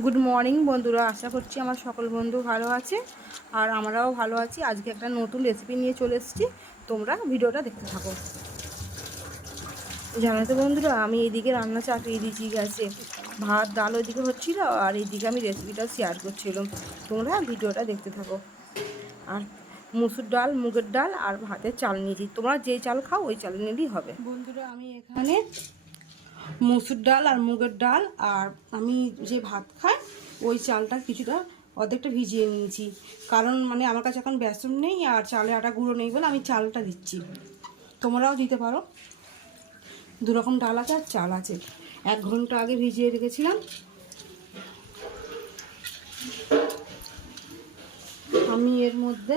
Good morning বন্ধুরা, আশা করছি আমার সকল বন্ধু ভালো আছে আর আমরাও ভালো আছি। আজকে একটা নতুন রেসিপি নিয়ে চলে এসেছি, তোমরা ভিডিওটা দেখতে থাকো। জানো তো বন্ধুরা, আমি এইদিকে রান্না চাপিয়ে দিয়েছি গ্যাসে, ভাত ডাল ওইদিকে হচ্ছিল আর এইদিকে আমি রেসিপিটা শেয়ার করছিলাম। তোমরা ভিডিওটা দেখতে থাকো। আর মুসুর ডাল, মুগের ডাল আর ভাতের চাল নিয়েছি, তোমরা যেই চাল খাও ওই চাল নিলেই হবে। বন্ধুরা, আমি এখানে মুসুর ডাল আর মুগের ডাল আর আমি যে ভাত খাই ওই চালটা কিছুটা অর্ধেকটা ভিজিয়ে নিয়েছি, কারণ আমার কাছে এখন বেসন নেই আর চালের আটা গুঁড়ো নেই বলে আমি চালটা দিচ্ছি। তোমরাও দিতে পারো, দুরকম ডাল আছে আর চাল আছে। 1 ঘন্টা আগে ভিজিয়ে রেখেছিলাম। আমি এর মধ্যে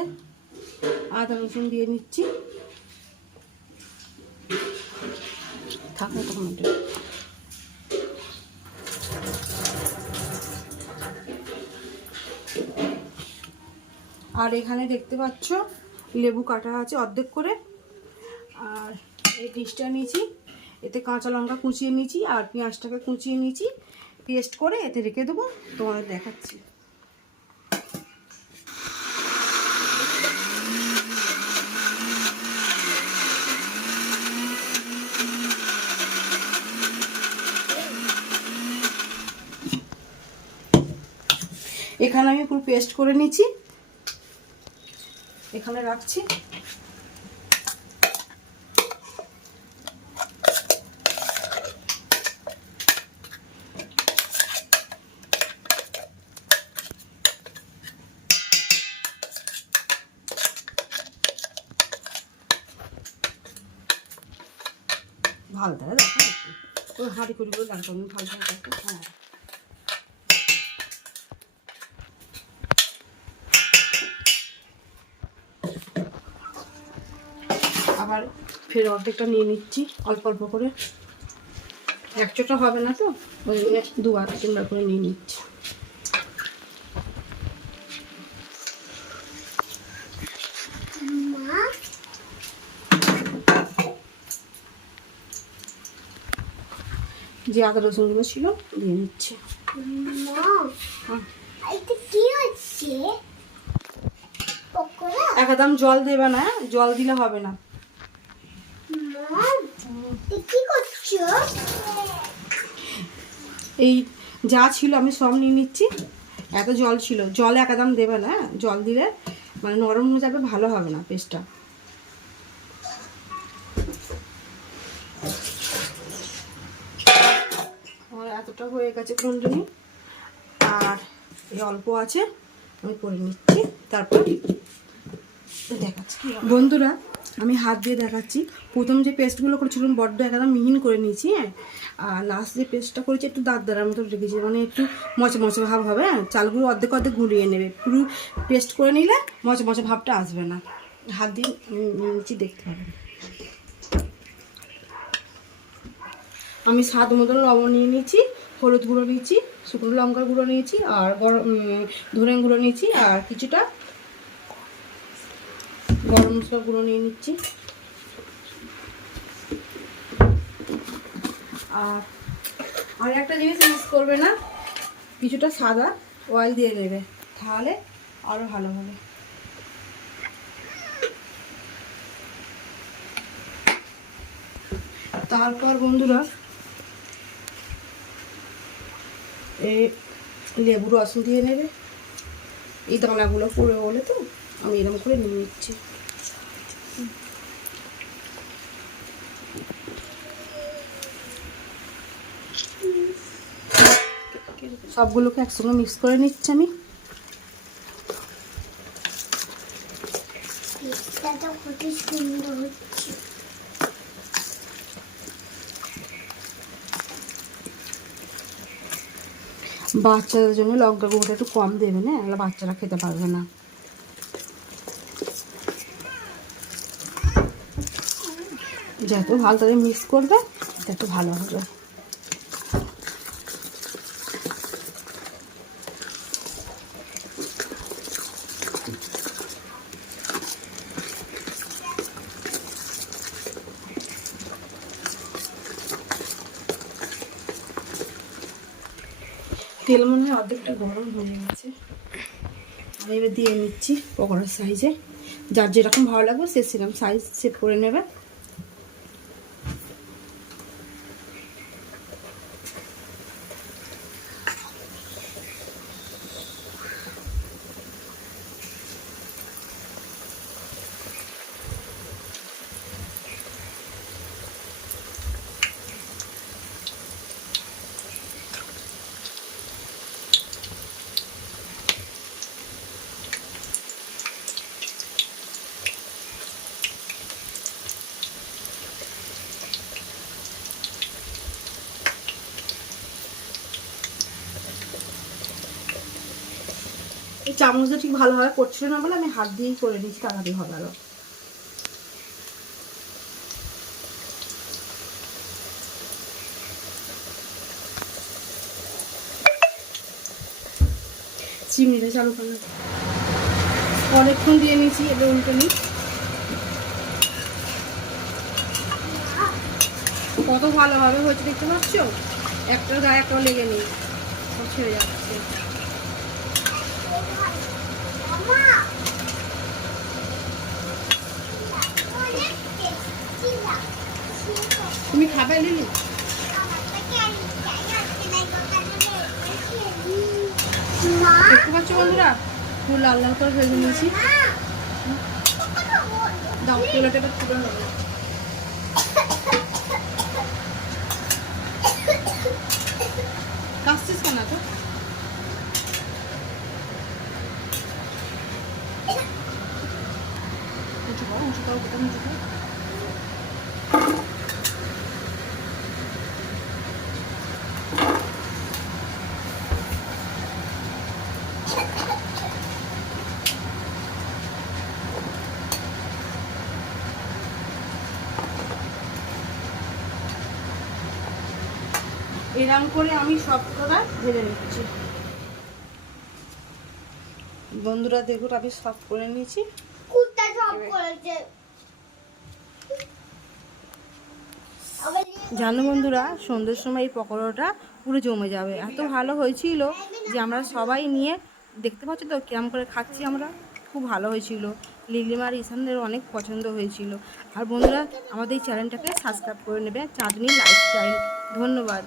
আদা রসুন দিয়ে নিচ্ছি। থাকো তখন আর এখানে দেখতে পাচ্ছ লেবু কাটা আছে অর্ধেক করে, আর এই ডিশটা নিয়েছি, এতে কাঁচা লঙ্কা কুচিয়ে নিয়েছি আর পেঁয়াজটাকে কুচিয়ে নিয়েছি, পেস্ট করে এতে রেখে দেবো, তোমাদের দেখাচ্ছি। এখানে আমি পুরো পেস্ট করে নিয়েছি, এখানে রাখছি। ভালো তারা দেখা ওই হাঁড়ি করে দাঁড় করুন, ভালো দেখো। হ্যাঁ, আবার ফের অর্ধেকটা নিয়ে নিচ্ছি অল্প অল্প করে, একচোটা হবে না তো, ওই জন্য 2-3বার করে নিয়ে নিচ্ছি। যে আদা রসুনগুলো ছিল দিয়ে নিচ্ছে। একদম জল দেবে না, জল দিলে হবে না। এই যা ছিল আমি সব নিয়ে নিচ্ছি। এত জল ছিল, জল একদম দেবে না, জল দিলে নরম হয়ে যাবে, ভালো হবে না পেস্টটা। আমার এতটা হয়ে গেছে কুন্ডনি, আর এই অল্প আছে, আমি করে নিচ্ছি, তারপর দেখাচ্ছি। বন্ধুরা, আমি হাত দিয়ে দেখাচ্ছি। প্রথম যে পেস্টগুলো করেছিলাম বড্ড একদম মিহিন করে নিয়েছি, হ্যাঁ, আর লাস্ট যে পেস্টটা করেছি একটু দাঁড়ার মতো রেখেছি, একটু মচমচে ভাব হবে। হ্যাঁ, চালগুলো অর্ধেক অর্ধেক গুঁড়িয়ে নেবে, পুরো পেস্ট করে নিলে মচমচে ভাবটা আসবে না। হাত দিয়ে নিচ্ছি, দেখতে হবে। আমি স্বাদ মতন লবণ নিয়ে নিয়েছি, হলুদ গুঁড়ো নিয়েছি, শুকনো লঙ্কার গুঁড়ো নিয়েছি, আর ধনে গুঁড়ো নিয়েছি, আর কিছুটা গরম মশলা গুঁড়ো নিয়ে নিচ্ছি। আর একটা জিনিস মিস করবে না, কিছুটা সাদা অয়েল দিয়ে দেবে, তাহলে আরও ভালো হবে। তারপর বন্ধুরা, এই লেবুর রস দিয়ে নেবে। এই দানাগুলো পড়ে বলে তো আমি এরকম করে নিয়ে নিচ্ছি। সবগুলোকে একসঙ্গে মিক্স করে নিচ্ছি আমি। বাচ্চাদের জন্য লঙ্কা গুঁড়োটা একটু কম দেবে না, এগুলো বাচ্চারা খেতে পারবে না। যত ভালো করে মিক্স করবে তত ভালো হবে। তেল মনে হয় অর্ধেকটা গরম হয়ে গেছে। আর এবার দিয়ে নিচ্ছি পকোড়ার সাইজে, যার যেরকম ভালো লাগবে সে সেরকম সাইজ সেট করে নেবে। এই চামচটা ঠিক ভালোভাবে করছিল না বলে আমি হাত দিয়েই করে নিচ্ছি, তাড়াতাড়ি হবে আরো। চিমনিটা চালু করলাম, অনেকক্ষণ দিয়ে নিয়েছি, এবার উল্টে নিই। কত ভালোভাবে হয়েছে দেখতে পাচ্ছ, একটার গায়ে একটাও লেগে নেই, সব ছেড়ে যাচ্ছে। তুমি খাবে লিলি? দেখতে পাচ্ছ বন্ধুরা, পুরো লাল লাল করে ভেজে নিয়েছি। দাও তেলটা এবার তুলে নেবো। কাশছিস কেন তো? উঁচু দাও, উঁচু দাও, উঁচু দাও। এরকম করে আমি সবকটা ভেজে নিচ্ছি। বন্ধুরা দেখুন, আমি সব করে নিয়েছি। জানো বন্ধুরা, সন্ধ্যের সময় এই পকোড়াটা পুরো জমে যাবে, এত ভালো হয়েছিল যে আমরা সবাই নিয়ে, দেখতে পাচ্ছ তো কেমন করে খাচ্ছি আমরা, খুব ভালো হয়েছিল। লিলিমার ঈশানদের অনেক পছন্দ হয়েছিল। আর বন্ধুরা আমাদের এই চ্যানেলটাকে সাবস্ক্রাইব করে নেবে, চাঁদনী লাইফস্টাইল। ধন্যবাদ।